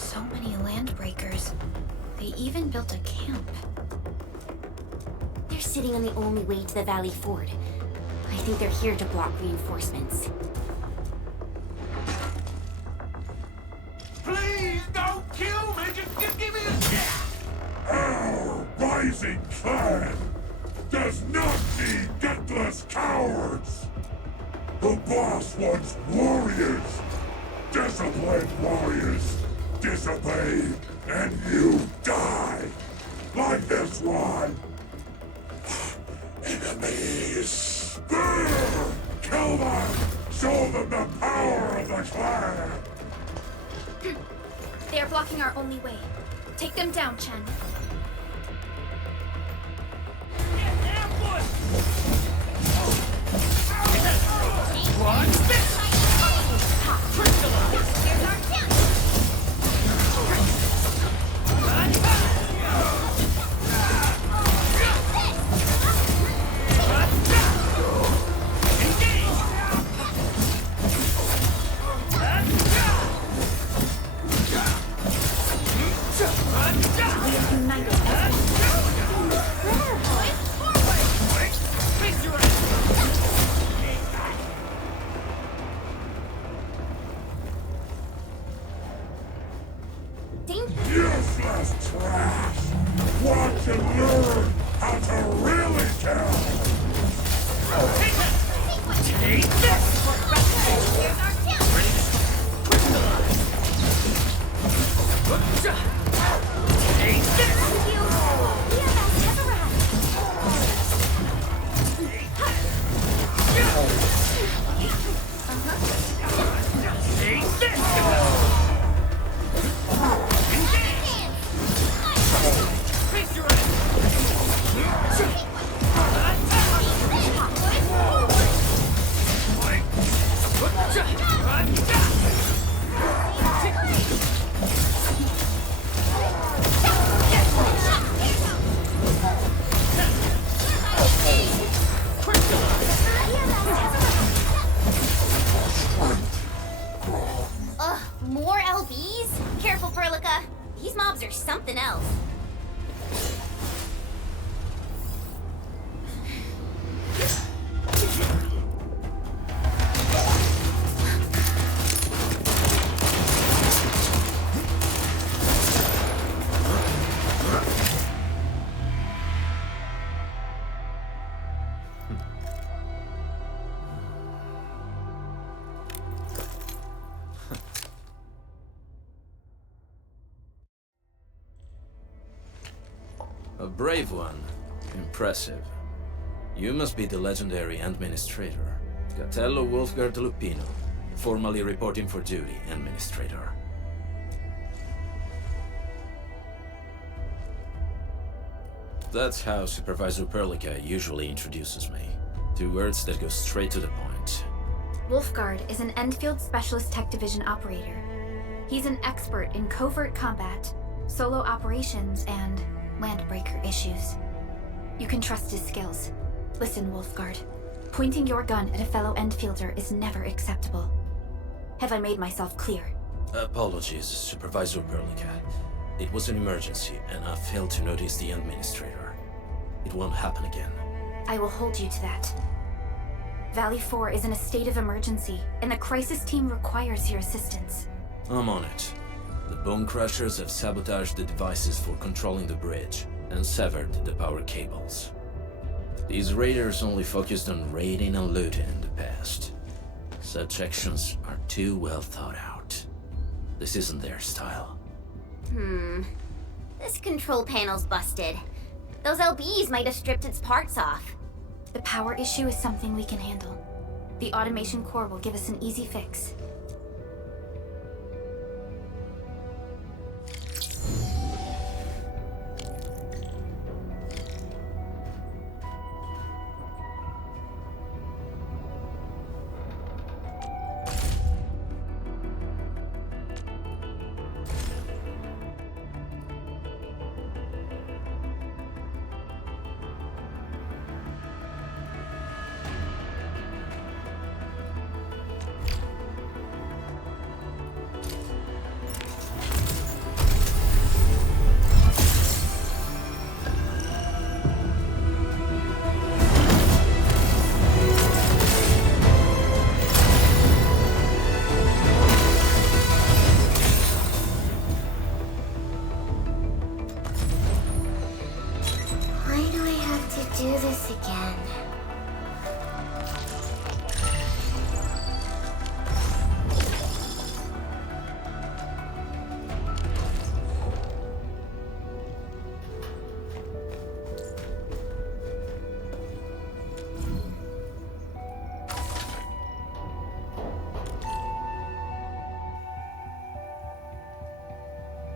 So many landbreakers. They even built a camp. They're sitting on the only way to the Valley Ford. I think they're here to block reinforcements. Please don't kill me! Just give me a chance! Our rising clan does not need gutless cowards! The boss wants warriors! Disciplined warriors! Disobey, and you die! Like this one! Enemies! There! Kill them! Show them the power of the clan! They are blocking our only way. Take them down, Chen. Here's our chance! Useless trash! Watch and learn how to really kill! Take this! Here's our chance! Take this! EMS has arrived! Take this! Face your Ugh, more LBs? Careful, Perlica. These mobs are something else. A brave one. Impressive. You must be the legendary Administrator. Catello Wolfgard Lupino, formally reporting for duty, Administrator. That's how Supervisor Perlica usually introduces me. 2 words that go straight to the point. Wolfgard is an Endfield Specialist Tech Division operator. He's an expert in covert combat, solo operations, and landbreaker issues. You can trust his skills. Listen, Wolfgard. Pointing your gun at a fellow Endfielder is never acceptable. Have I made myself clear? Apologies, Supervisor Perlica. It was an emergency, and I failed to notice the Administrator. It won't happen again. I will hold you to that. Valley 4 is in a state of emergency, and the crisis team requires your assistance. I'm on it. The Bone Crushers have sabotaged the devices for controlling the bridge, and severed the power cables. These raiders only focused on raiding and looting in the past. Such actions are too well thought out. This isn't their style. This control panel's busted. Those LBs might have stripped its parts off. The power issue is something we can handle. The automation core will give us an easy fix.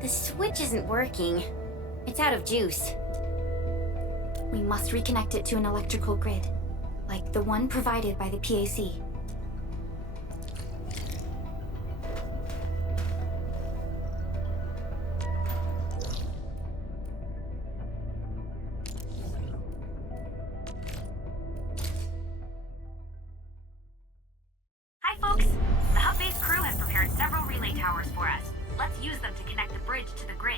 The switch isn't working. It's out of juice. We must reconnect it to an electrical grid, like the one provided by the PAC. Hi, folks! The hub-based crew has prepared several relay towers for us. Let's use them to connect the bridge to the grid.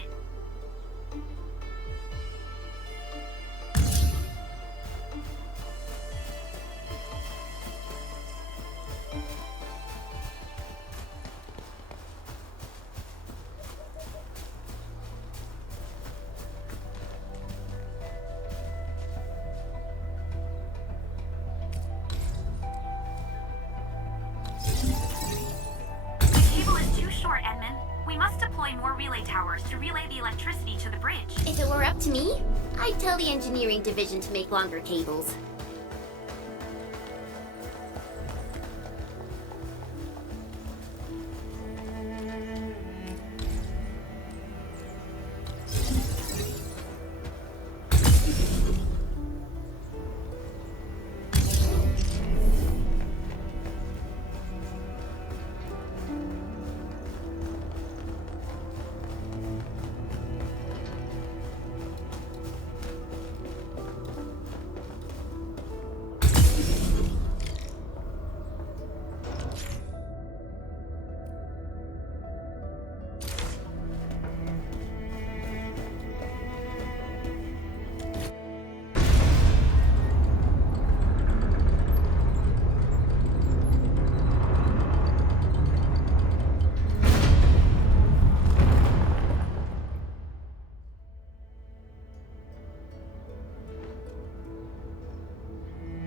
We must deploy more relay towers to relay the electricity to the bridge. If it were up to me, I'd tell the engineering division to make longer cables.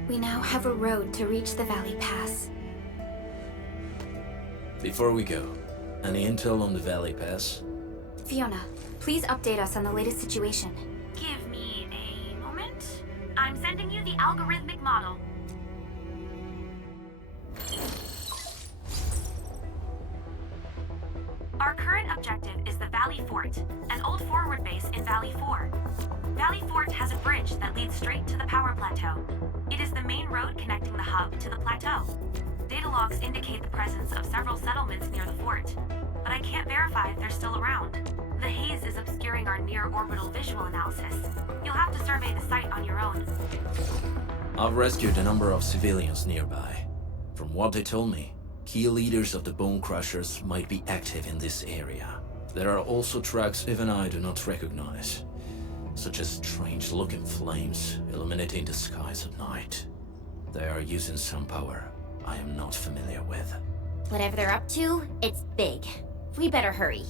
We now have a road to reach the Valley Pass. Before we go, any intel on the Valley Pass? Fiona, please update us on the latest situation. Give me a moment. I'm sending you the algorithmic model. Our current objective is the Valley Fort, an old forward base in Valley 4. Valley Fort has a bridge that leads straight to the power plateau. It is the main road connecting the hub to the plateau. Data logs indicate the presence of several settlements near the fort, but I can't verify if they're still around. The haze is obscuring our near-orbital visual analysis. You'll have to survey the site on your own. I've rescued a number of civilians nearby. From what they told me, key leaders of the Bone Crushers might be active in this area. There are also tracks even I do not recognize, such as strange-looking flames illuminating the skies at night. They are using some power I am not familiar with. Whatever they're up to, it's big. We better hurry.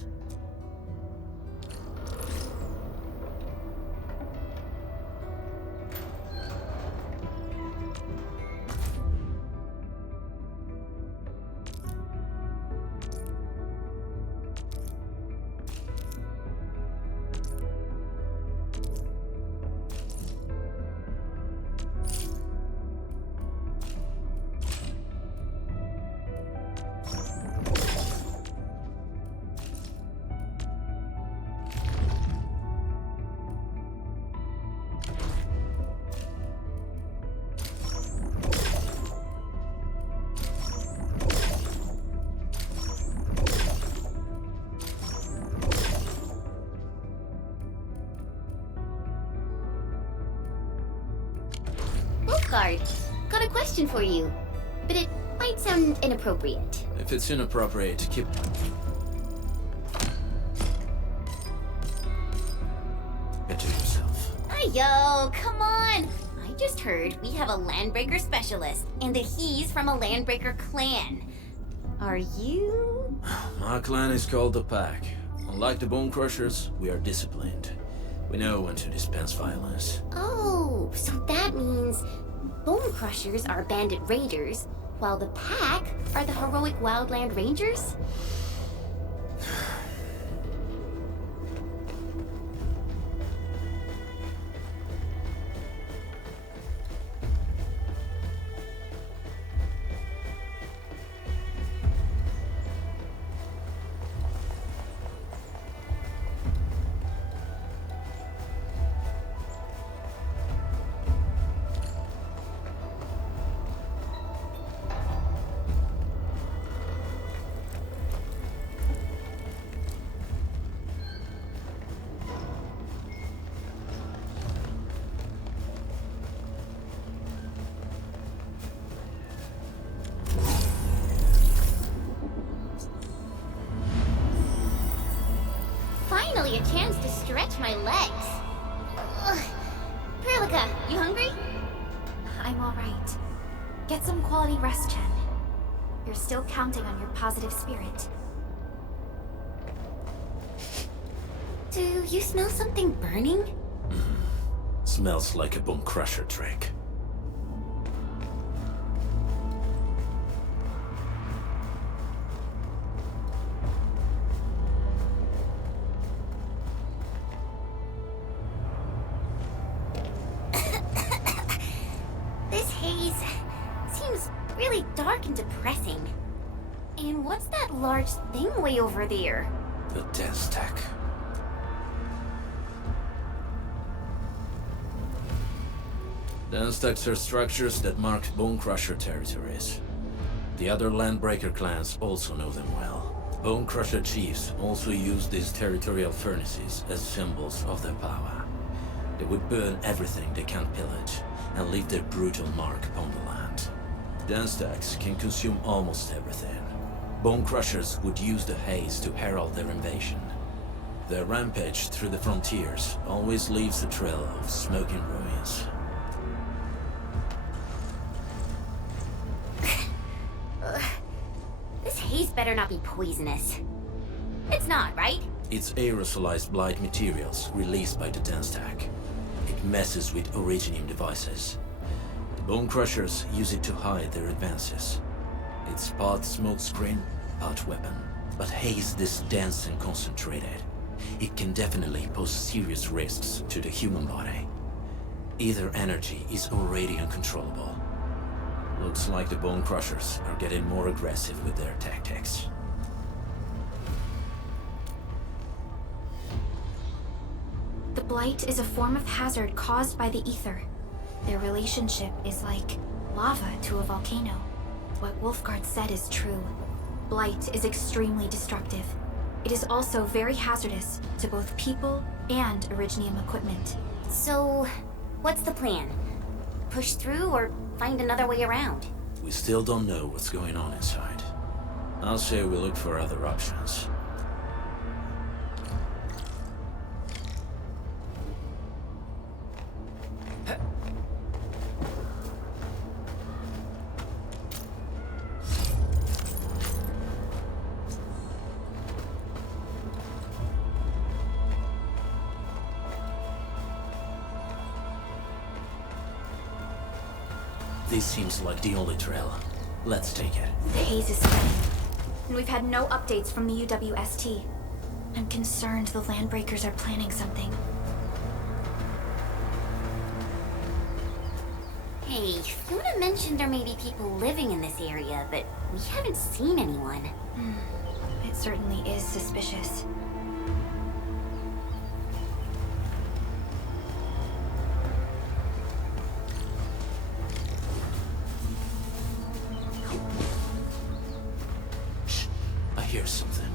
Guard, got a question for you, but it might sound inappropriate. If it's inappropriate, keep... Better yourself. Yo, come on! I just heard we have a Landbreaker specialist, and that he's from a Landbreaker clan. Are you? My clan is called the Pack. Unlike the Bone Crushers, we are disciplined. We know when to dispense violence. Oh, so that means Bone Crushers are bandit raiders, while the Pack are the heroic wildland rangers? my legs. Ugh. Perlica, you hungry? I'm alright. Get some quality rest, Chen. You're still counting on your positive spirit. Do you smell something burning? Smells like a bone crusher trick. This haze seems really dark and depressing. And what's that large thing way over there? The dense tech. Dense techs are structures that mark Bone Crusher territories. The other Landbreaker clans also know them well. Bone Crusher chiefs also use these territorial furnaces as symbols of their power. They would burn everything they can't pillage, and leave their brutal mark upon the land. Dense techs can consume almost everything. Bone Crushers would use the haze to herald their invasion. Their rampage through the frontiers always leaves a trail of smoking ruins. This haze better not be poisonous. It's not, right? It's aerosolized blight materials released by the dense tech. It messes with originium devices. The Bone Crushers use it to hide their advances. It's part smokescreen, part weapon. But haze this dense and concentrated. It can definitely pose serious risks to the human body. Either energy is already uncontrollable. Looks like the Bone Crushers are getting more aggressive with their tactics. The blight is a form of hazard caused by the ether. Their relationship is like lava to a volcano. What Wolfguard said is true. Blight is extremely destructive. It is also very hazardous to both people and Originium equipment. So, what's the plan? Push through or find another way around? We still don't know what's going on inside. I'll say we look for other options. This seems like the only trail. Let's take it. The haze is spreading, and we've had no updates from the UWST. I'm concerned the Landbreakers are planning something. Hey, Luna mentioned there may be people living in this area, but we haven't seen anyone. It certainly is suspicious. I hear something.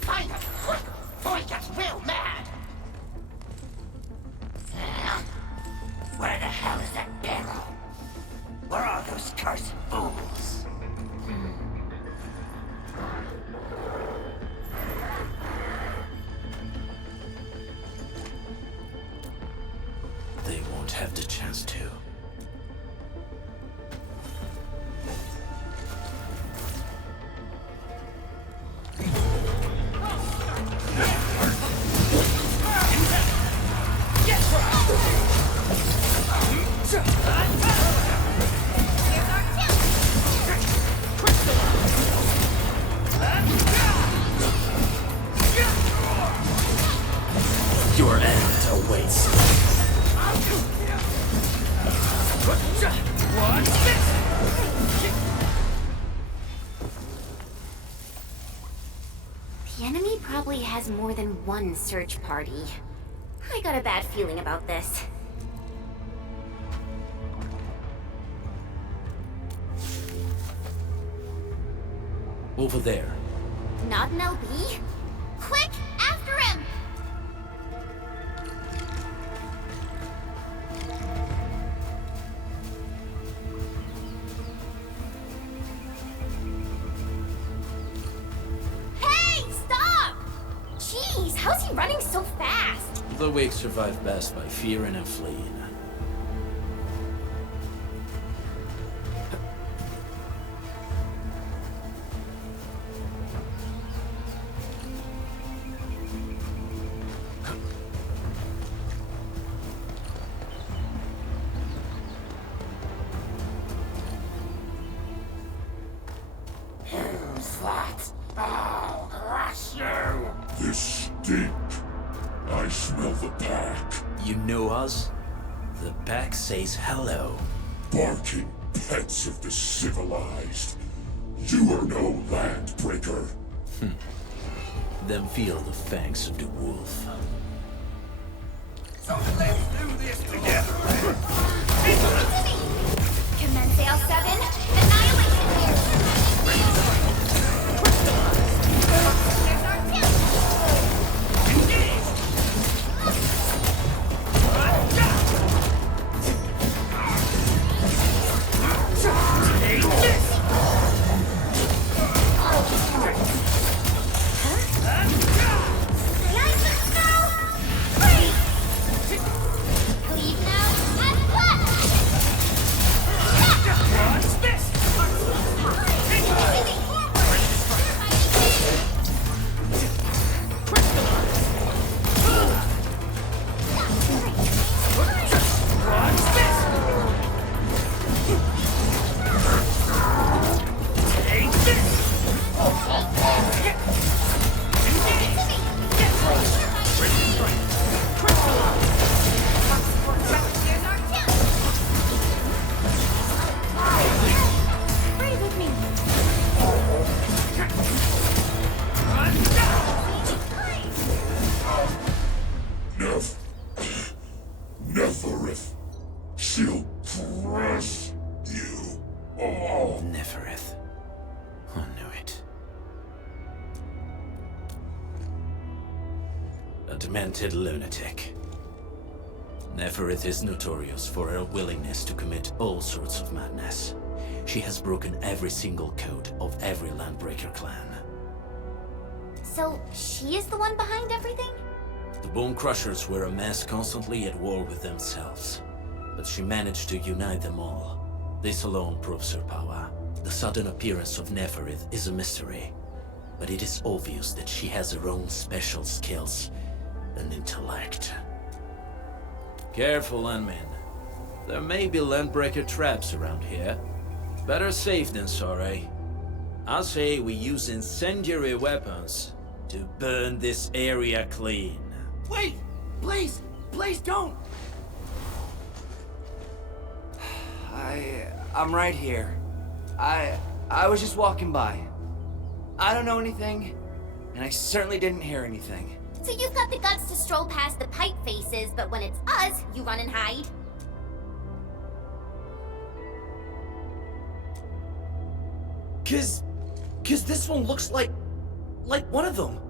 Find them quick before he gets real mad! Where the hell is that barrel? Where are those cursed fools? They won't have the chance to. Your end awaits. The enemy probably has more than one search party. I got a bad feeling about this. Over there. Not an LB? Quick, after him! Hey, The weak survive best by fearing and fleeing. Who's that? I'll crush you! This stink. I smell the pack. You know us? The pack says hello. Barking pets of the civilized. You are no landbreaker. Then feel the fangs of the wolf. So let's do this together! Commence L7, annihilation! Here's our tip! Leave now and left! Here's our tip! Breathe with me. Neferith. She'll crush you all. Neferith. I knew it. A demented lunatic. Neferith is notorious for her willingness to commit all sorts of madness. She has broken every single code of every Landbreaker clan. So, she is the one behind everything? The Bone Crushers were a mess constantly at war with themselves. But she managed to unite them all. This alone proves her power. The sudden appearance of Neferith is a mystery. But it is obvious that she has her own special skills and intellect. Careful, Landmen. There may be Landbreaker traps around here. Better safe than sorry. I say we use incendiary weapons to burn this area clean. Wait! Please! Please don't! I'm right here. I was just walking by. I don't know anything, and I certainly didn't hear anything. So you've got the guts to stroll past the pipe faces, but when it's us, you run and hide? Cause this one looks like one of them.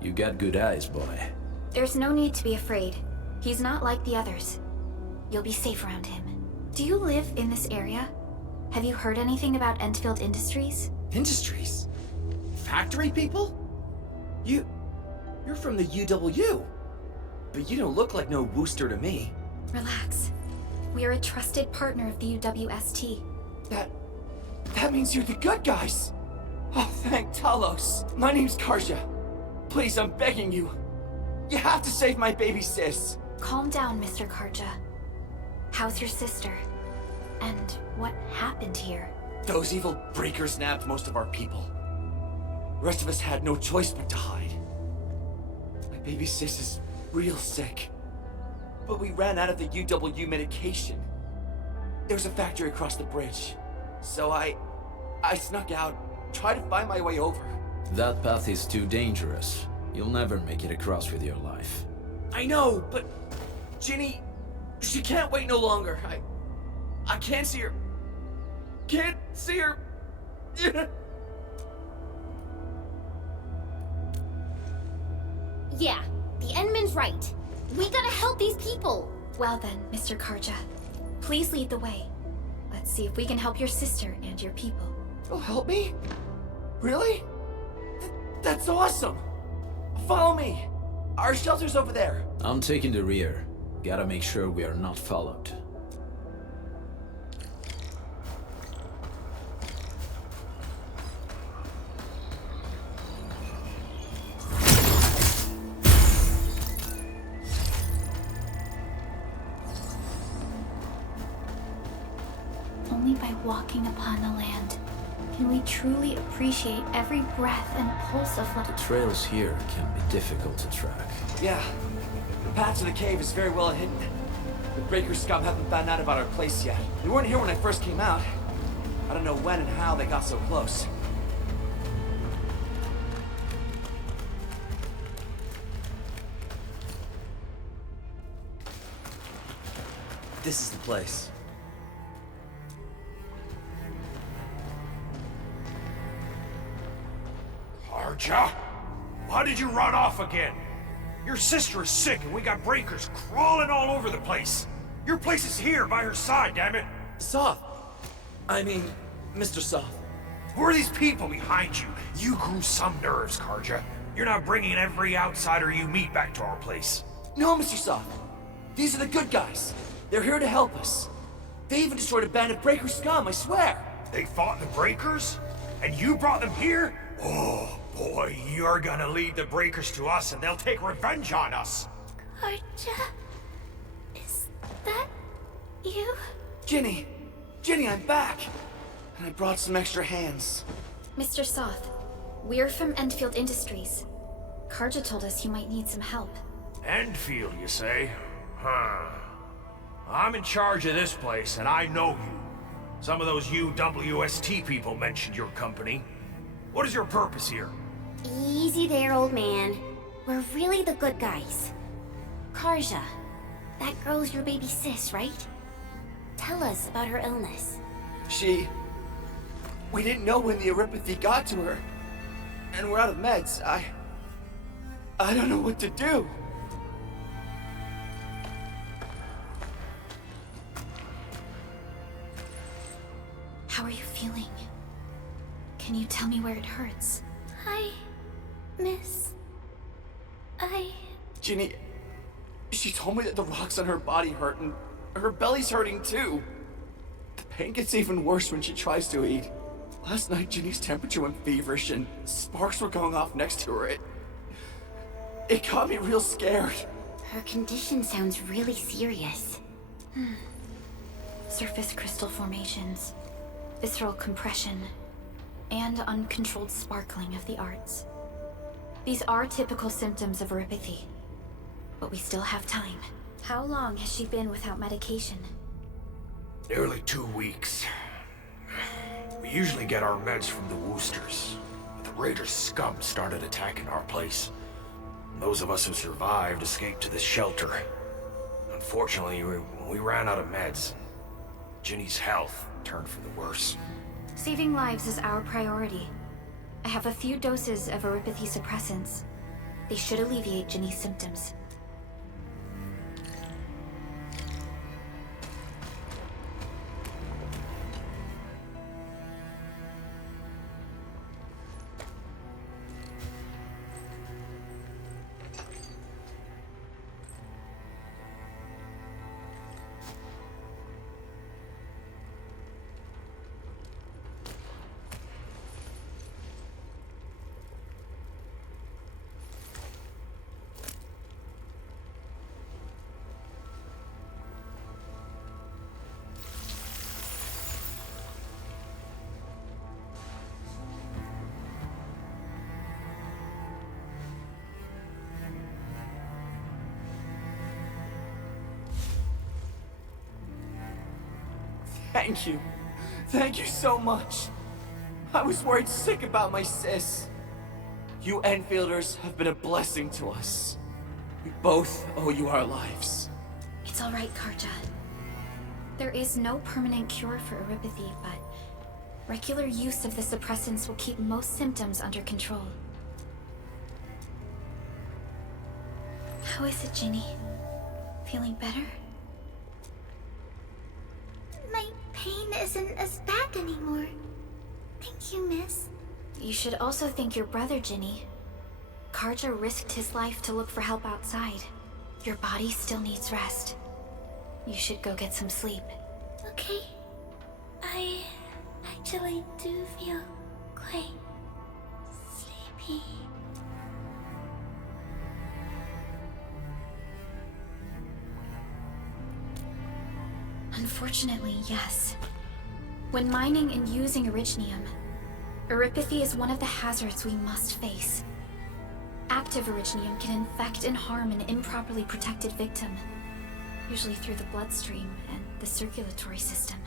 You got good eyes, boy. There's no need to be afraid. He's not like the others. You'll be safe around him. Do you live in this area? Have you heard anything about Endfield Industries? Industries? Factory people? You're from the UW. But you don't look like no Wooster to me. Relax. We are a trusted partner of the UWST. That means you're the good guys. Oh, thank Talos. My name's Karja. Please, I'm begging you. You have to save my baby sis. Calm down, Mr. Karja. How's your sister? And what happened here? Those evil breakers nabbed most of our people. The rest of us had no choice but to hide. My baby sis is real sick. But we ran out of the UW medication. There's a factory across the bridge. So I snuck out, tried to find my way over. That path is too dangerous. You'll never make it across with your life. I know, but Ginny, she can't wait no longer. I can't see her. Can't see her. Yeah, the Endman's right. We gotta help these people. Well then, Mr. Karja, please lead the way. Let's see if we can help your sister and your people. You'll help me? Really? That's awesome. Follow me. Our shelter's over there. I'm taking the rear. Gotta make sure we are not followed. Only by walking upon the land can we truly appreciate every breath and pulse of what... The trails here can be difficult to track. Yeah. The path to the cave is very well hidden. The Breaker scum haven't found out about our place yet. They weren't here when I first came out. I don't know when and how they got so close. This is the place. Karja? Why did you run off again? Your sister is sick and we got breakers crawling all over the place. Your place is here by her side, damn it. Soth. I mean, Mr. Soth. Who are these people behind you? You grew some nerves, Karja. You're not bringing every outsider you meet back to our place. No, Mr. Soth. These are the good guys. They're here to help us. They even destroyed a band of Breaker scum, I swear. They fought the breakers? And you brought them here? Oh, boy, you're gonna lead the breakers to us and they'll take revenge on us. Karja? Is that you? Ginny! Ginny, I'm back! And I brought some extra hands. Mr. Soth, we're from Endfield Industries. Karja told us you might need some help. Endfield, you say? Huh. I'm in charge of this place, and I know you. Some of those UWST people mentioned your company. What is your purpose here? Easy there, old man. We're really the good guys. Karja, that girl's your baby sis, right? Tell us about her illness. We didn't know when the Eurypathy got to her. And we're out of meds. I don't know what to do. How are you feeling? Can you tell me where it hurts? Ginny, she told me that the rocks on her body hurt and her belly's hurting too. The pain gets even worse when she tries to eat. Last night, Ginny's temperature went feverish and sparks were going off next to her. It got me real scared. Her condition sounds really serious. Surface crystal formations, visceral compression, and uncontrolled sparkling of the arts. These are typical symptoms of Eurypathy, but we still have time. How long has she been without medication? Nearly 2 weeks. We usually get our meds from the Woosters, but the Raiders' scum started attacking our place. Those of us who survived escaped to this shelter. Unfortunately, we ran out of meds. Ginny's health turned for the worse. Saving lives is our priority. I have a few doses of Eurypathy suppressants. They should alleviate Ginny's symptoms. Thank you. Thank you so much. I was worried sick about my sis. You Enfielders have been a blessing to us. We both owe you our lives. It's all right, Karja. There is no permanent cure for Eurypathy, but regular use of the suppressants will keep most symptoms under control. How is it, Ginny? Feeling better? My pain isn't as bad anymore. Thank you, miss. You should also thank your brother, Ginny. Karja risked his life to look for help outside. Your body still needs rest. You should go get some sleep. Okay. I actually do feel quite sleepy. Unfortunately, yes. When mining and using Originium, Eripathy is one of the hazards we must face. Active Originium can infect and harm an improperly protected victim, usually through the bloodstream and the circulatory system.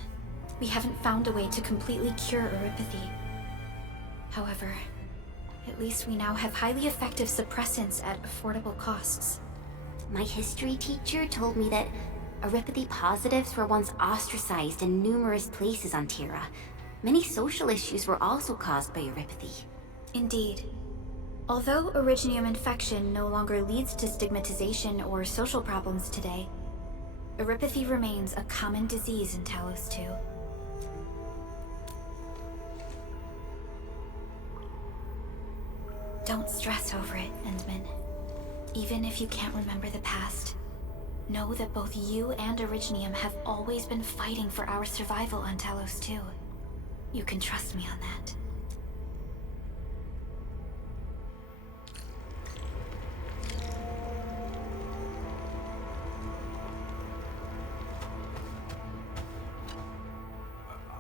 We haven't found a way to completely cure Eripathy. However, at least we now have highly effective suppressants at affordable costs. My history teacher told me that Eripathy positives were once ostracized in numerous places on Terra. Many social issues were also caused by Eripathy. Indeed. Although Originium infection no longer leads to stigmatization or social problems today, Eripathy remains a common disease in Talos 2. Don't stress over it, Endman. Even if you can't remember the past, know that both you and Originium have always been fighting for our survival on Talos 2. You can trust me on that.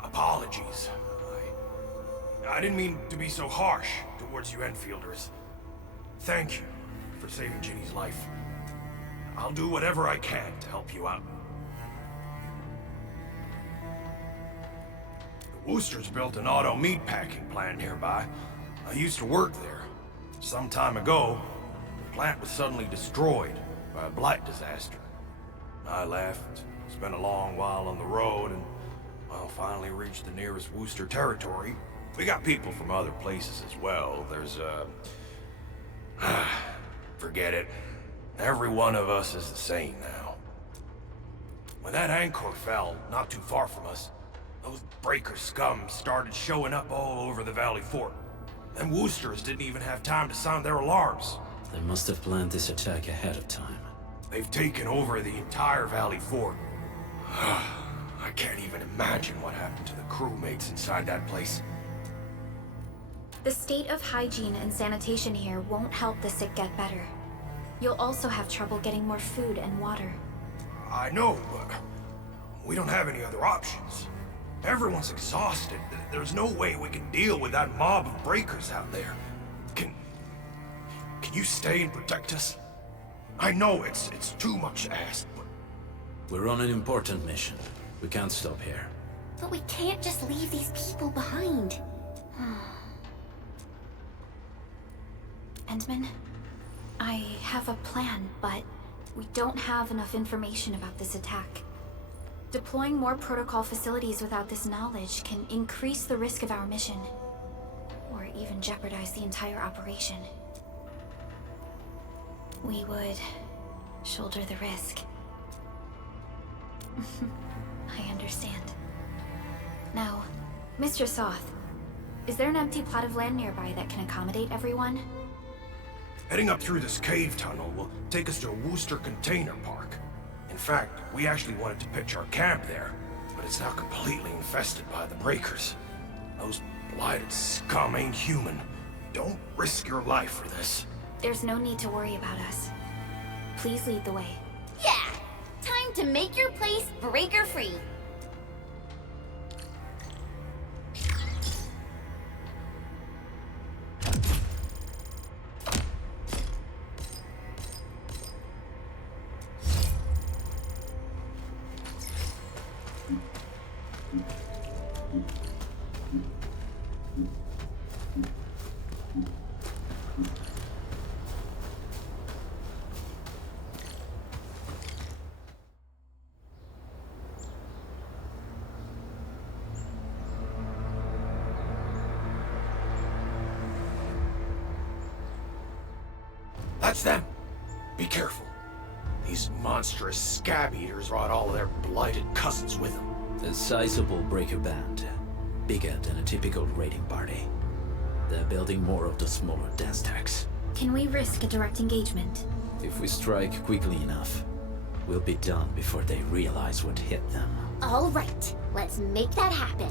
Apologies. I didn't mean to be so harsh towards you Enfielders. Thank you for saving Ginny's life. I'll do whatever I can to help you out. The Woosters built an auto meatpacking plant nearby. I used to work there. Some time ago, the plant was suddenly destroyed by a blight disaster. I left, spent a long while on the road, and well, finally reached the nearest Wooster territory. We got people from other places as well. There's forget it. Every one of us is the same now. When that anchor fell not too far from us, those breaker scum started showing up all over the Valley Fort. Them Woosters didn't even have time to sound their alarms. They must have planned this attack ahead of time. They've taken over the entire Valley Fort. I can't even imagine what happened to the crewmates inside that place. The state of hygiene and sanitation here won't help the sick get better. You'll also have trouble getting more food and water. I know, but we don't have any other options. Everyone's exhausted. There's no way we can deal with that mob of breakers out there. Can you stay and protect us? I know it's too much to ask, but... We're on an important mission. We can't stop here. But we can't just leave these people behind. Endman, I have a plan, but we don't have enough information about this attack. Deploying more protocol facilities without this knowledge can increase the risk of our mission, or even jeopardize the entire operation. We would shoulder the risk. I understand. Now, Mr. Soth, is there an empty plot of land nearby that can accommodate everyone? Heading up through this cave tunnel will take us to a Wooster container park. In fact, we actually wanted to pitch our camp there, but it's now completely infested by the breakers. Those blighted scum ain't human. Don't risk your life for this. There's no need to worry about us. Please lead the way. Yeah! Time to make your place breaker-free. That's them. Be careful. These monstrous scab eaters brought all their blighted cousins with them. A sizable breaker band. Bigger than a typical raiding party. They're building more of the smaller dance tags. Can we risk a direct engagement? If we strike quickly enough, we'll be done before they realize what hit them. All right, let's make that happen.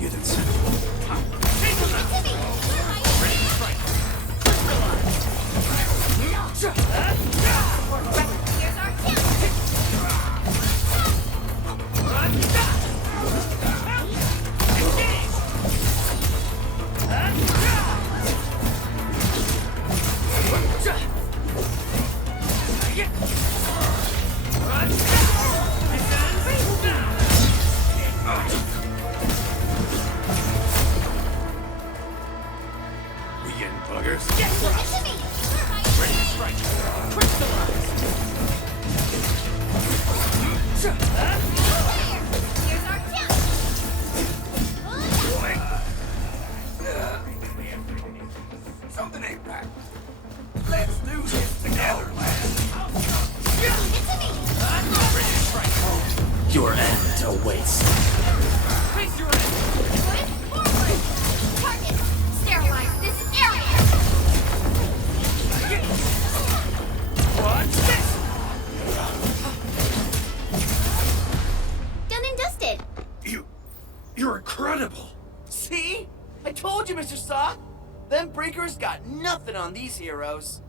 Units. We getting buggers? Ready to strike. Something ain't right. Let's do this together, lads. Ready to strike. Your end awaits. Raise your end! Target, sterilize this area! Watch this! Done and dusted. You're incredible. See? I told you, Mr. Saw! Them breakers got nothing on these heroes.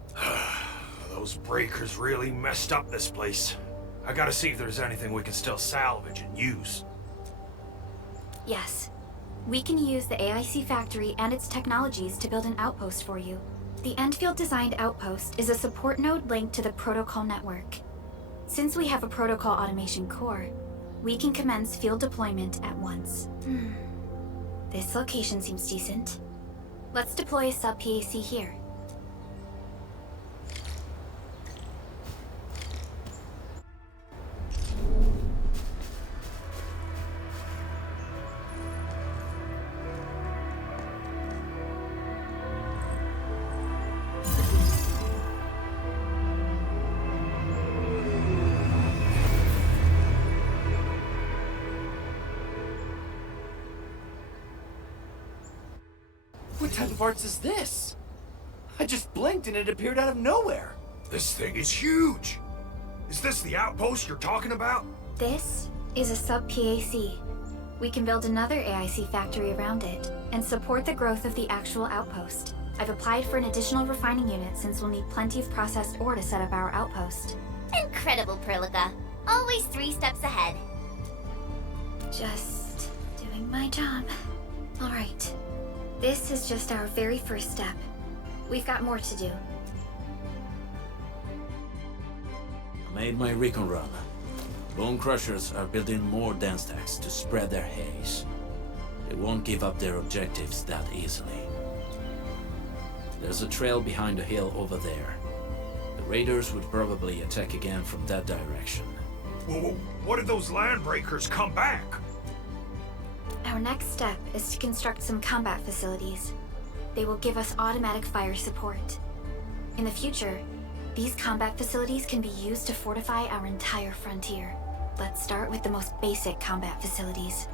Those breakers really messed up this place. I gotta see if there's anything we can still salvage and use. Yes. We can use the AIC factory and its technologies to build an outpost for you. The Endfield designed outpost is a support node linked to the protocol network. Since we have a protocol automation core, we can commence field deployment at once. This location seems decent. Let's deploy a sub-PAC here. What type of arts is this? I just blinked and it appeared out of nowhere. This thing is huge. Is this the outpost you're talking about? This is a sub-PAC. We can build another AIC factory around it and support the growth of the actual outpost. I've applied for an additional refining unit since we'll need plenty of processed ore to set up our outpost. Incredible, Perlica. Always 3 steps ahead. Just doing my job. All right. This is just our very first step. We've got more to do. I made my recon run. Bone Crushers are building more dance stacks to spread their haze. They won't give up their objectives that easily. There's a trail behind the hill over there. The raiders would probably attack again from that direction. Whoa, what if those land breakers come back? Our next step is to construct some combat facilities. They will give us automatic fire support. In the future, these combat facilities can be used to fortify our entire frontier. Let's start with the most basic combat facilities.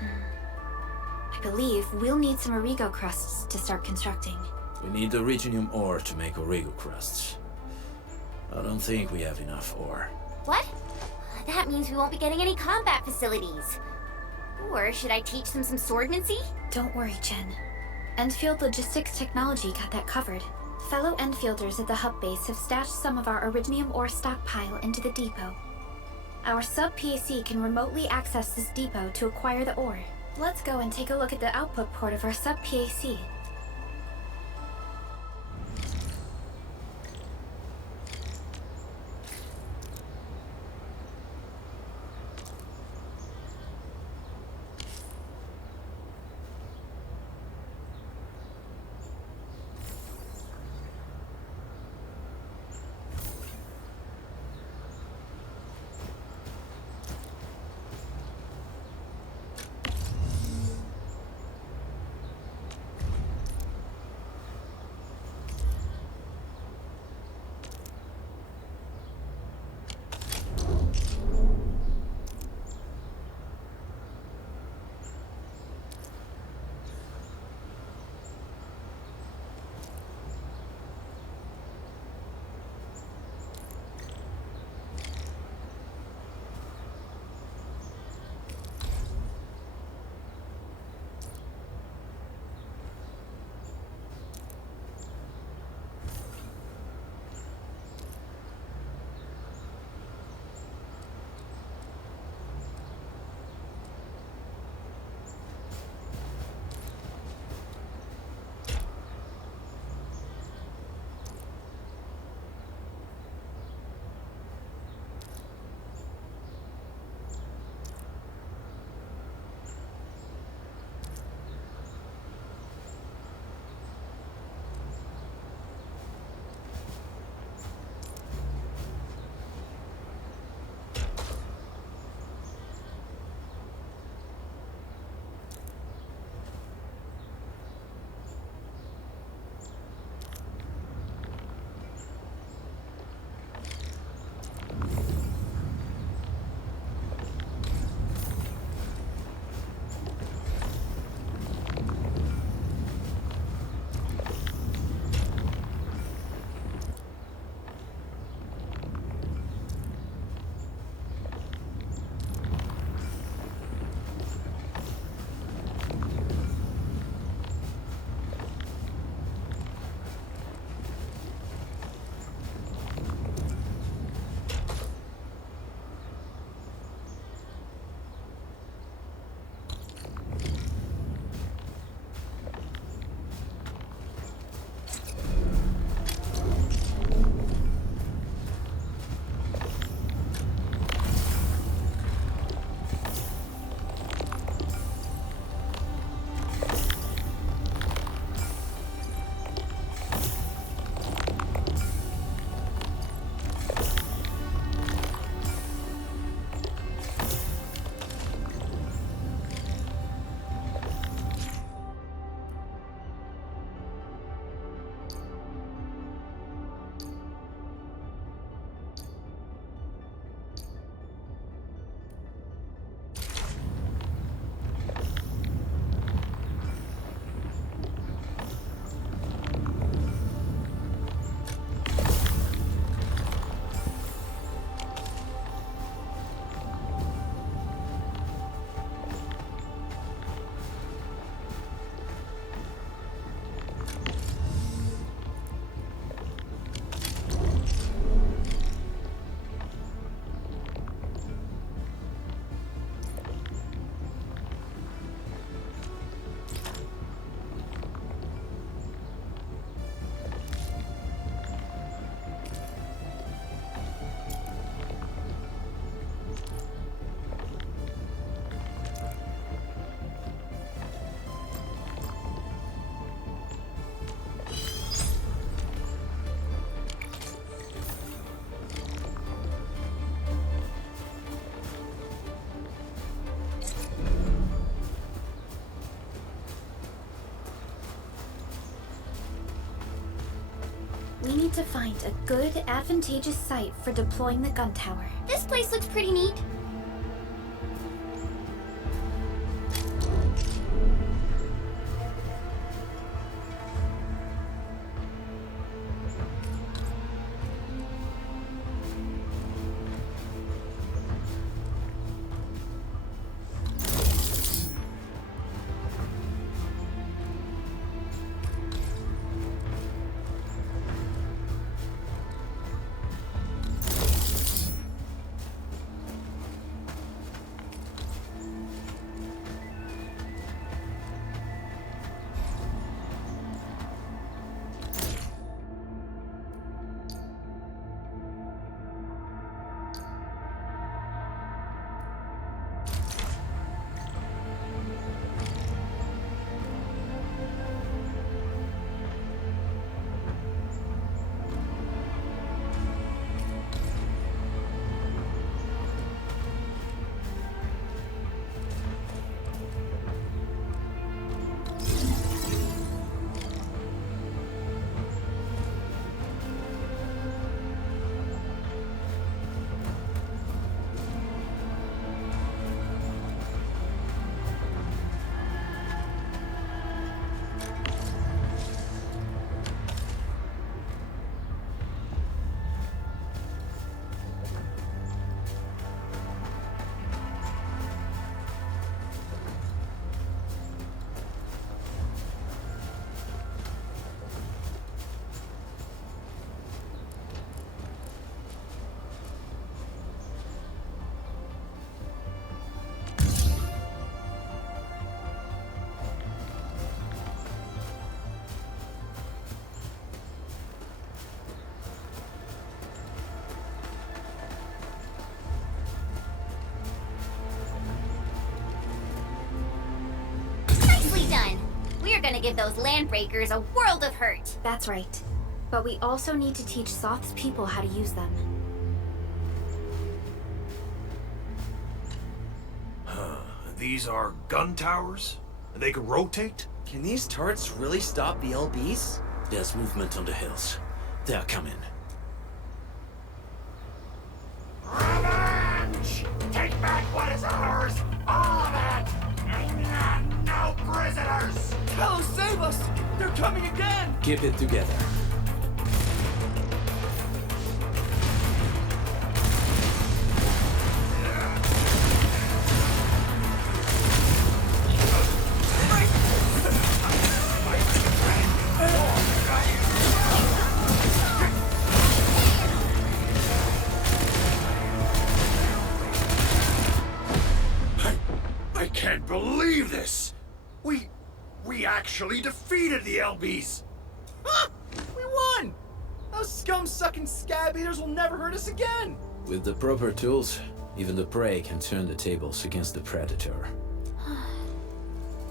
I believe we'll need some Origo crusts to start constructing. We need the Originium ore to make Origo crusts. I don't think we have enough ore. What? That means we won't be getting any combat facilities. Or should I teach them some swordmancy? Don't worry, Jen. Endfield Logistics Technology got that covered. Fellow Enfielders at the hub base have stashed some of our Originium ore stockpile into the depot. Our sub-PAC can remotely access this depot to acquire the ore. Let's go and take a look at the output port of our sub-PAC. to find a good, advantageous site for deploying the gun tower. This place looks pretty neat. Nicely done. We're gonna give those landbreakers a world of hurt. That's right. But we also need to teach Soth's people how to use them. These are gun towers? And they can rotate? Can these turrets really stop the LBs? There's movement on the hills. They are coming. Revenge! Take back what is ours! All of it! No prisoners! Hello, save us! They're coming again! Keep it together. I can't believe this! We actually defeated the LBs! Huh! We won! Those scum-sucking scab eaters will never hurt us again! With the proper tools, even the prey can turn the tables against the predator.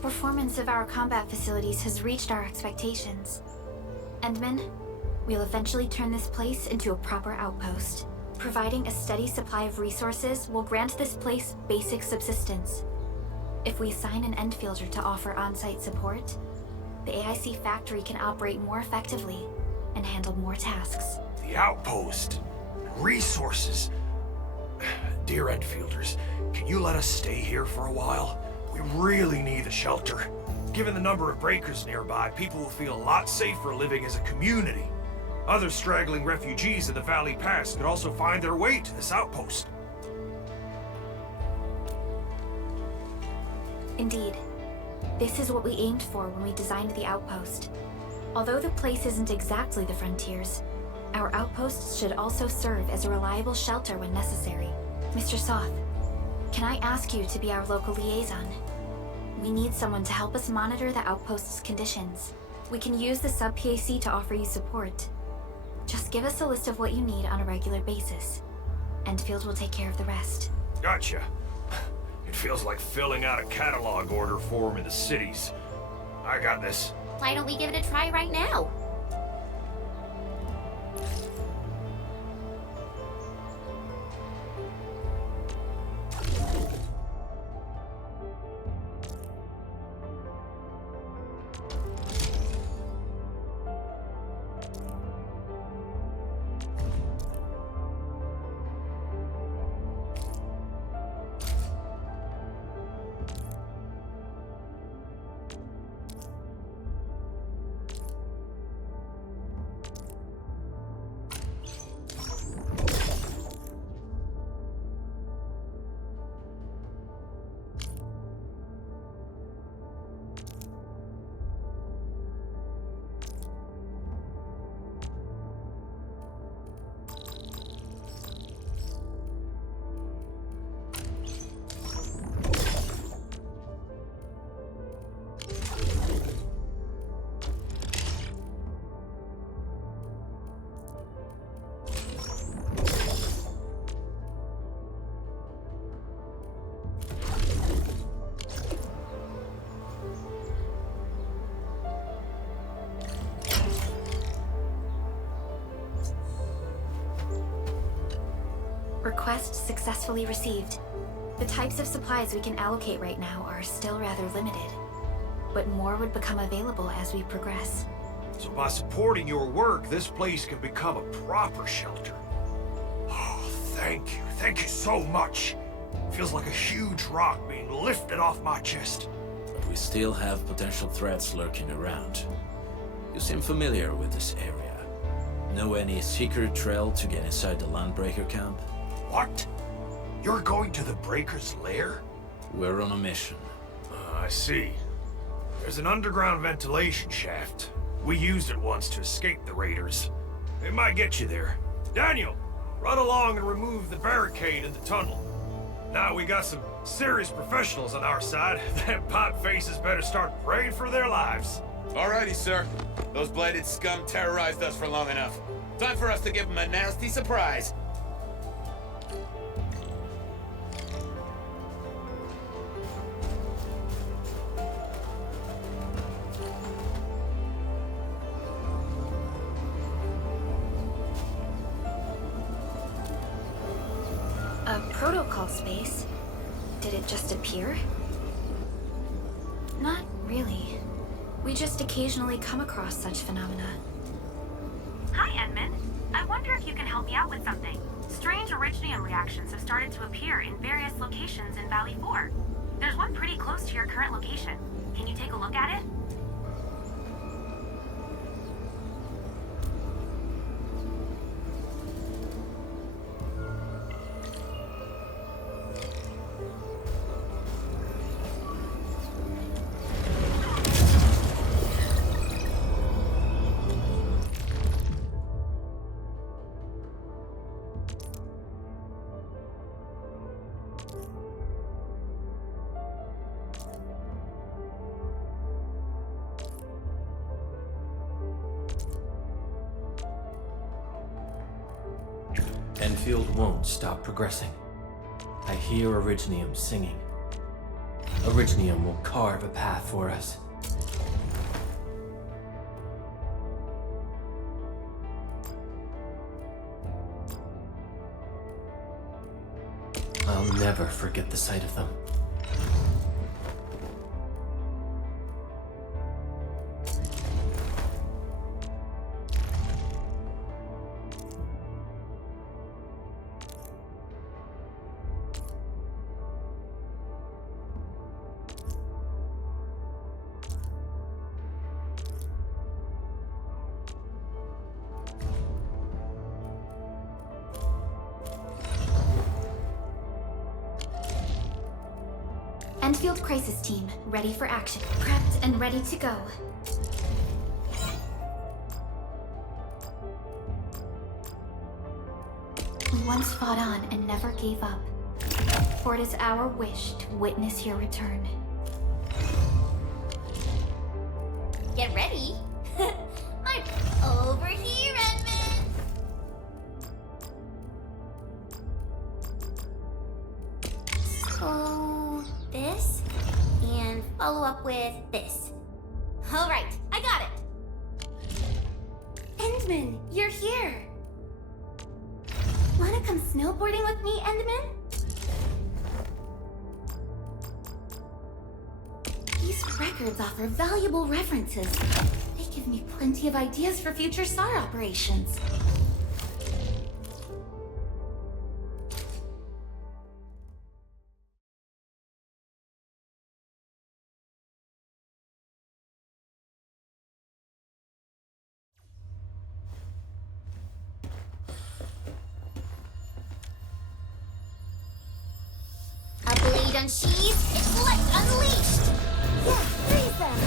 Performance of our combat facilities has reached our expectations. Endman, we'll eventually turn this place into a proper outpost. Providing a steady supply of resources will grant this place basic subsistence. If we assign an Endfielder to offer on-site support, the AIC factory can operate more effectively and handle more tasks. The outpost. Resources. Dear Endfielders, can you let us stay here for a while? We really need a shelter. Given the number of breakers nearby, people will feel a lot safer living as a community. Other straggling refugees in the Valley Pass could also find their way to this outpost. Indeed. This is what we aimed for when we designed the outpost. Although the place isn't exactly the frontiers, our outposts should also serve as a reliable shelter when necessary. Mr. Soth, can I ask you to be our local liaison? We need someone to help us monitor the outpost's conditions. We can use the sub-PAC to offer you support. Just give us a list of what you need on a regular basis. Endfield will take care of the rest. Gotcha. It feels like filling out a catalog order form in the cities. I got this. Why don't we give it a try right now? Request successfully received. The types of supplies we can allocate right now are still rather limited, but more would become available as we progress. So by supporting your work, this place can become a proper shelter. Oh, thank you. Thank you so much. Feels like a huge rock being lifted off my chest. But we still have potential threats lurking around. You seem familiar with this area. Know any secret trail to get inside the Landbreaker camp? What? You're going to the Breaker's lair? We're on a mission. I see. There's an underground ventilation shaft. We used it once to escape the raiders. It might get you there. Daniel, run along and remove the barricade in the tunnel. Now we got some serious professionals on our side. That pot faces better start praying for their lives. Alrighty, sir. Those blighted scum terrorized us for long enough. Time for us to give them a nasty surprise. A protocol space? Did it just appear? Not really. We just occasionally come across such phenomena. Hi, Edmund. I wonder if you can help me out with something. Strange originium reactions have started to appear in various locations in Valley 4. There's one pretty close to your current location. Can you take a look at it? Endfield won't stop progressing. I hear Originium singing. Originium will carve a path for us. I'll never forget the sight of them. Endfield Crisis Team, ready for action. Prepped and ready to go. We once fought on and never gave up. For it is our wish to witness your return. Get ready. I'm over here, Edmund. So this, and follow up with this. All right, I got it. Endman, you're here. Wanna come snowboarding with me, Endman? These records offer valuable references. They give me plenty of ideas for future SAR operations. Banshees, intellect unleashed! Yeah, freeze them!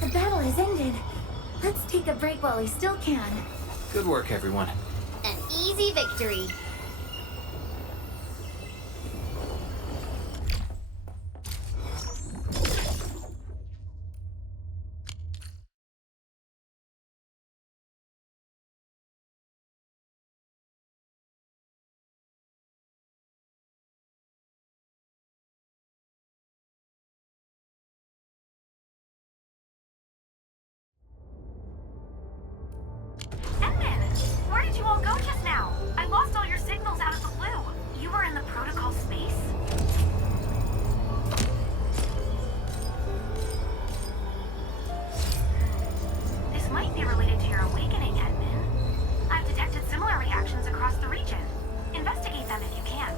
The battle has ended. Let's take a break while we still can. Good work, everyone. An easy victory. Edmund! Where did you all go just now? I lost all your signals out of the blue. You were in the protocol space? This might be related to your awakening, Edmund. I've detected similar reactions across the region. Investigate them if you can.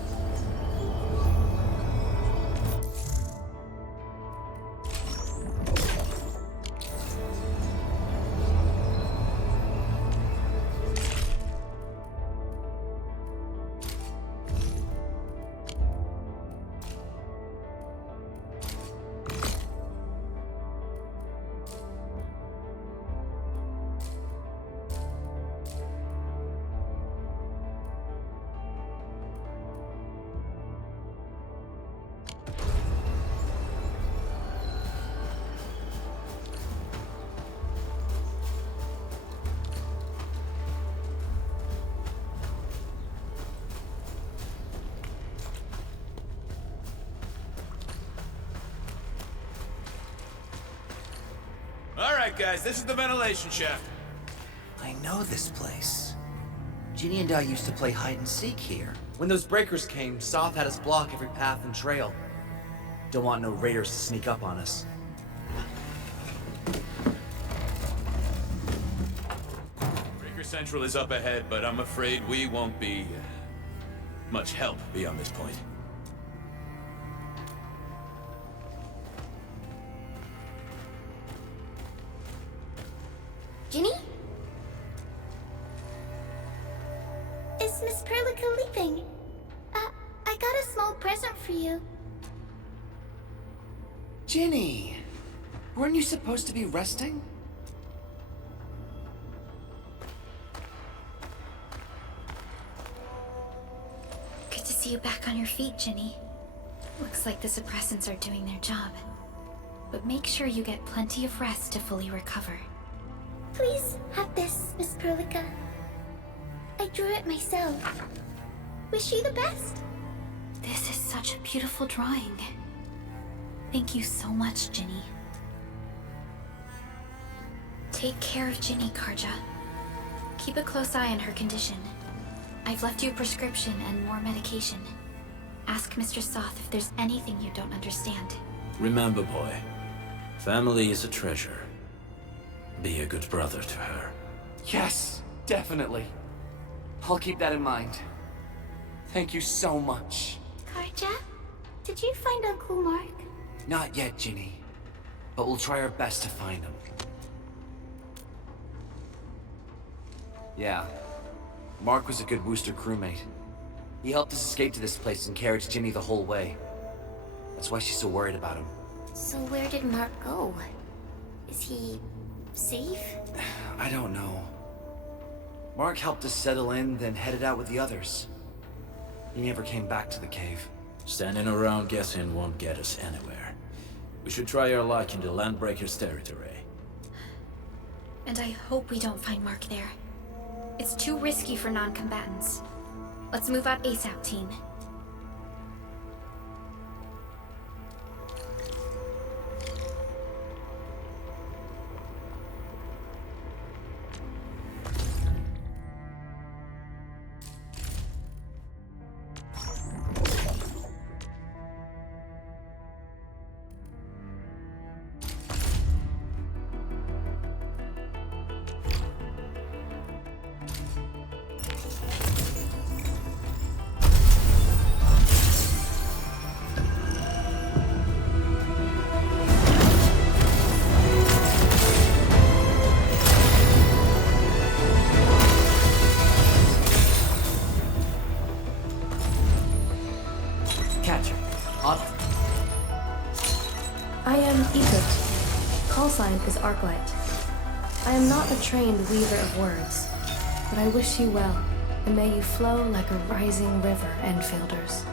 Alright, guys, this is the ventilation shaft. I know this place. Ginny and I used to play hide and seek here. When those breakers came, Soth had us block every path and trail. Don't want no raiders to sneak up on us. Breaker Central is up ahead, but I'm afraid we won't be much help beyond this point. Ginny? Is Miss Perlica leaving? I got a small present for you. Ginny! Weren't you supposed to be resting? Good to see you back on your feet, Ginny. Looks like the suppressants are doing their job. But make sure you get plenty of rest to fully recover. Please have this, Miss Perlica. I drew it myself. Wish you the best. This is such a beautiful drawing. Thank you so much, Ginny. Take care of Ginny, Karja. Keep a close eye on her condition. I've left you a prescription and more medication. Ask Mr. Soth if there's anything you don't understand. Remember, boy, family is a treasure. Be a good brother to her. Yes, definitely. I'll keep that in mind. Thank you so much. Karja, did you find Uncle Mark? Not yet, Ginny. But we'll try our best to find him. Yeah. Mark was a good Wooster crewmate. He helped us escape to this place and carried Ginny the whole way. That's why she's so worried about him. So where did Mark go? Is he safe? I don't know. Mark helped us settle in, then headed out with the others. He never came back to the cave. Standing around guessing won't get us anywhere. We should try our luck in the Landbreakers' territory. And I hope we don't find Mark there. It's too risky for non-combatants. Let's move out ASAP, team. Catcher. On. I am Egypt. Call sign is Arknight. I am not a trained weaver of words, but I wish you well, and may you flow like a rising river, Enfielders.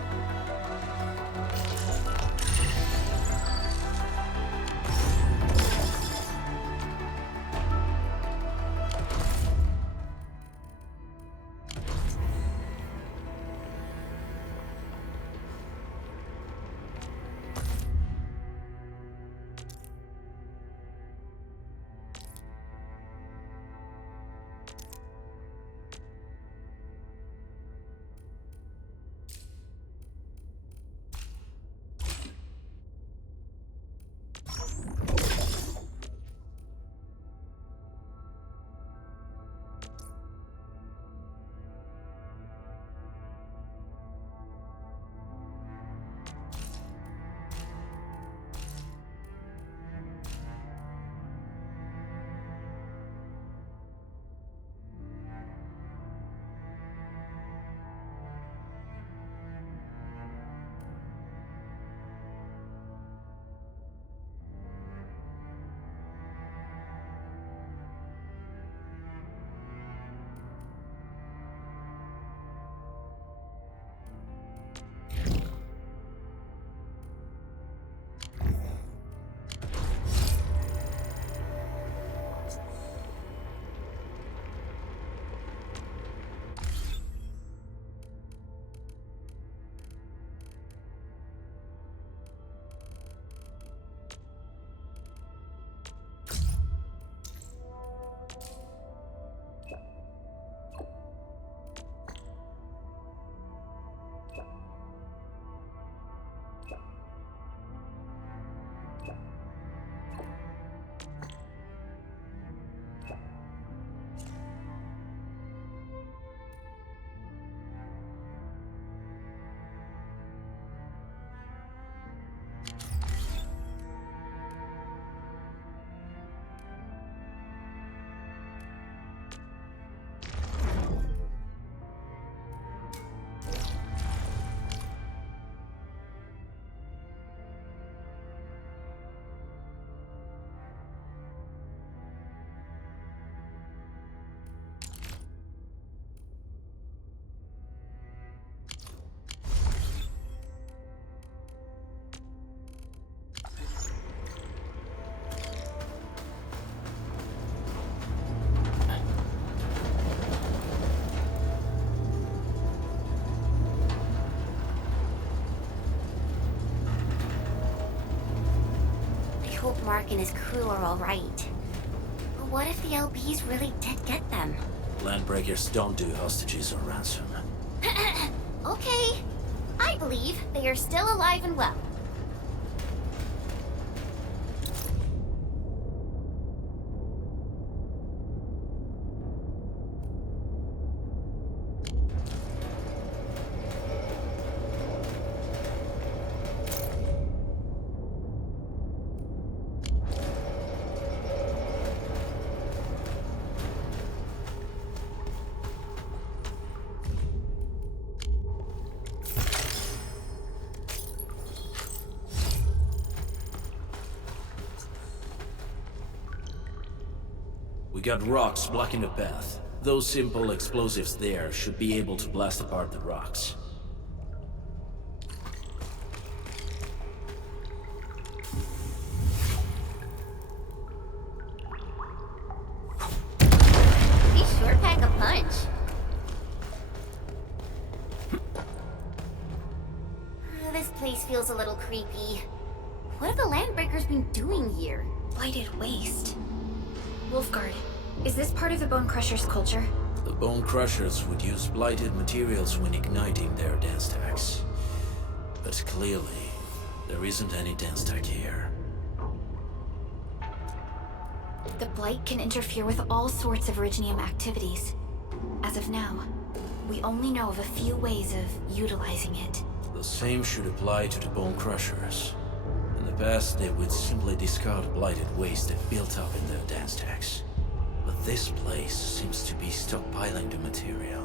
I hope Mark and his crew are alright. But what if the LBs really did get them? Landbreakers don't do hostages or ransom. Okay. I believe they are still alive and well. We got rocks blocking the path. Those simple explosives there should be able to blast apart the rocks. He sure pack a punch. This place feels a little creepy. What have the Landbreakers been doing here? Blighted waste. Wolfguard, is this part of the Bone Crusher's culture? The Bone Crushers would use blighted materials when igniting their dance stacks. But clearly, there isn't any dance stack here. The Blight can interfere with all sorts of Originium activities. As of now, we only know of a few ways of utilizing it. The same should apply to the Bone Crushers. In the past, they would simply discard blighted waste that built up in their dance stacks. But this place seems to be stockpiling the material.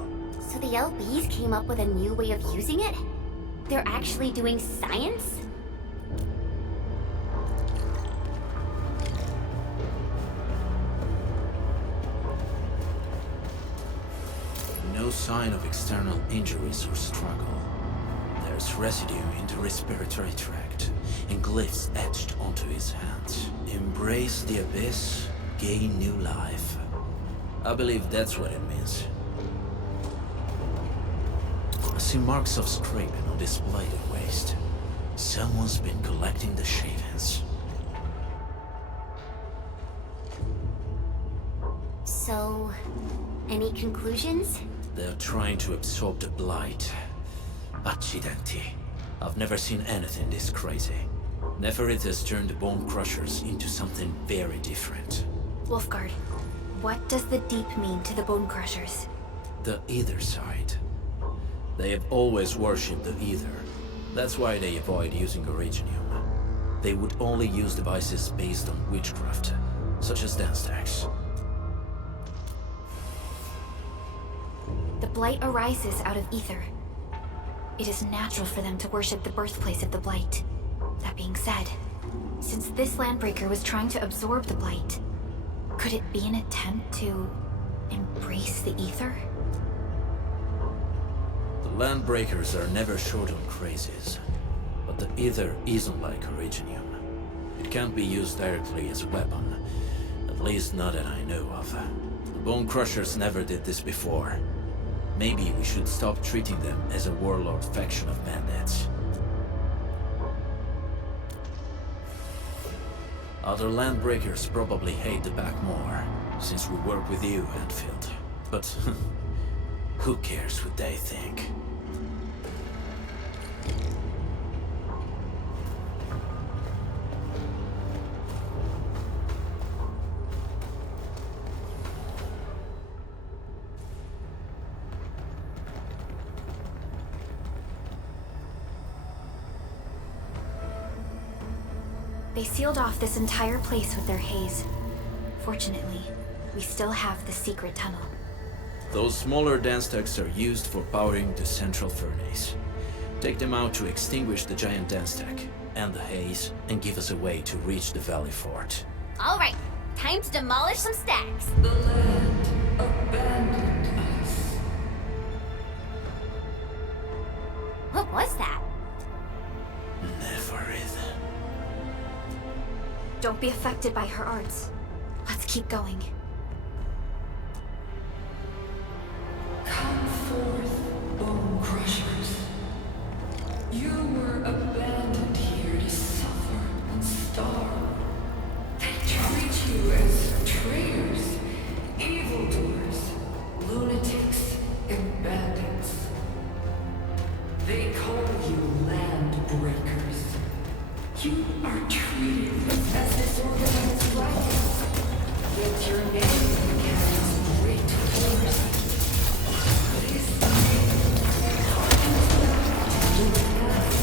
So the LBs came up with a new way of using it? They're actually doing science? No sign of external injuries or struggle. There's residue in the respiratory tract, and glyphs etched onto his hands. Embrace the abyss, gain new life. I believe that's what it means. I see marks of scraping on this bladed waste. Someone's been collecting the shavings. So, any conclusions? They're trying to absorb the blight. Accidenti. I've never seen anything this crazy. Neferit has turned the Bone Crushers into something very different. Wolfguard, what does the Deep mean to the Bone Crushers? The Ether side. They have always worshipped the Ether. That's why they avoid using Originium. They would only use devices based on witchcraft, such as dance stacks. The Blight arises out of Ether. It is natural for them to worship the birthplace of the Blight. That being said, since this Landbreaker was trying to absorb the Blight, could it be an attempt to embrace the Ether? The Landbreakers are never short on crazes, but the Ether isn't like Originium. It can't be used directly as a weapon, at least not that I know of. The Bone Crushers never did this before. Maybe we should stop treating them as a warlord faction of bandits. Other Landbreakers probably hate the Pack more, since we work with you, Endfield. But who cares what they think? They sealed off this entire place with their haze. Fortunately, we still have the secret tunnel. Those smaller dance stacks are used for powering the central furnace. Take them out to extinguish the giant dance stack and the haze, and give us a way to reach the Valley Fort. All right, time to demolish some stacks. The land abandoned us. What was that? Neferit. Don't be affected by her arts. Let's keep going. Come forth, Bone Crushers. You were abandoned here to suffer and starve. They treat you as traitors, evildoers, lunatics, and bandits. They call you land breakers. You are treated as disorganized rivals, yet your name carries great force. This name harkens back to your past.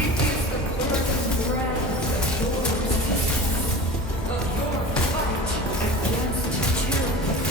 It is the burden brand of your resistance, of your fight against tyranny.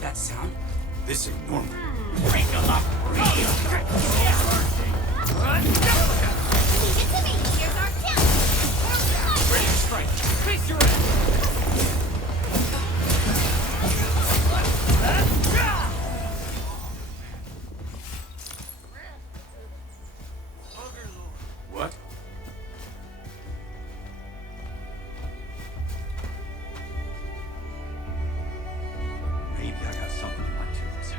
That sound? This ain't normal. Break them up real. Leave it to me. Here's our chance. Ready to strike. Face your ass. What? Maybe I got something in my tubes.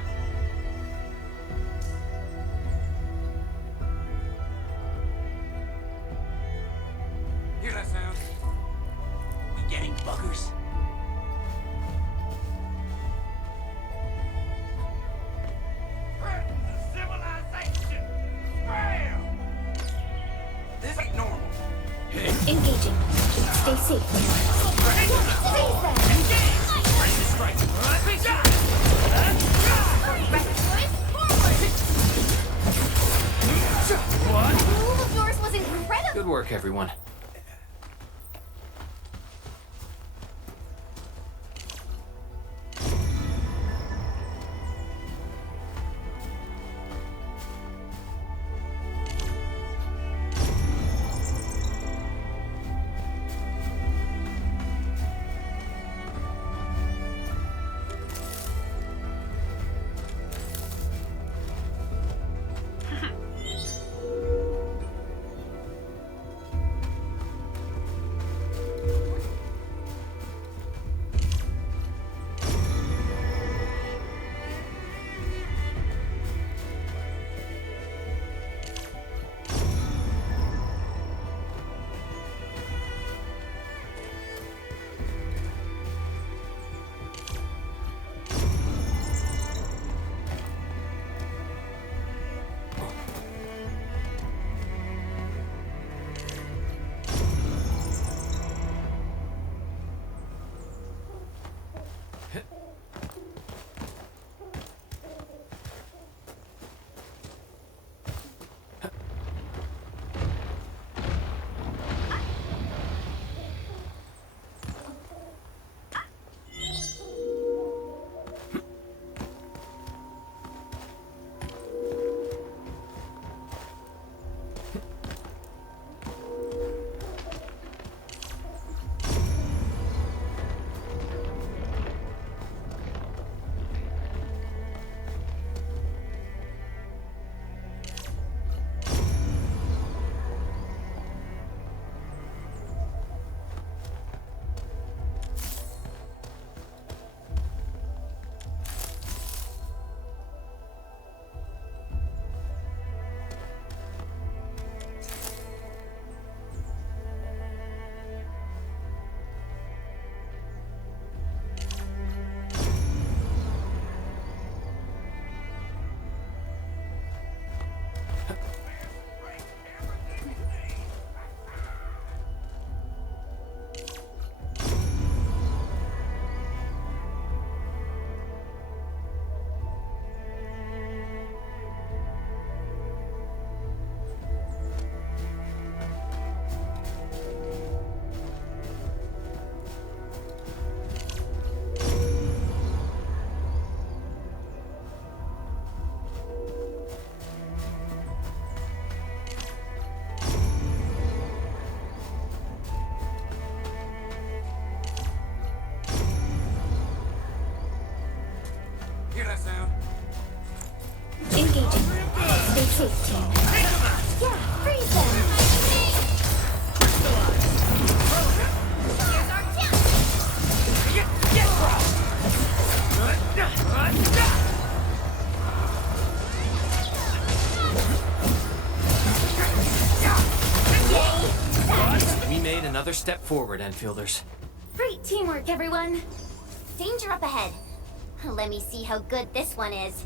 Hear that sound? We getting buggers? Civilization! Bam! This ain't normal. Engaging. Stay safe. Ready to strike. Face your That move of yours was incredible. Good work, everyone. Hear that sound? Engaging. Stay safe, team. Yeah, freeze them. Here's our chance. Get We made another step forward, Enfielders. Great teamwork, everyone! Danger up ahead. Let me see how good this one is.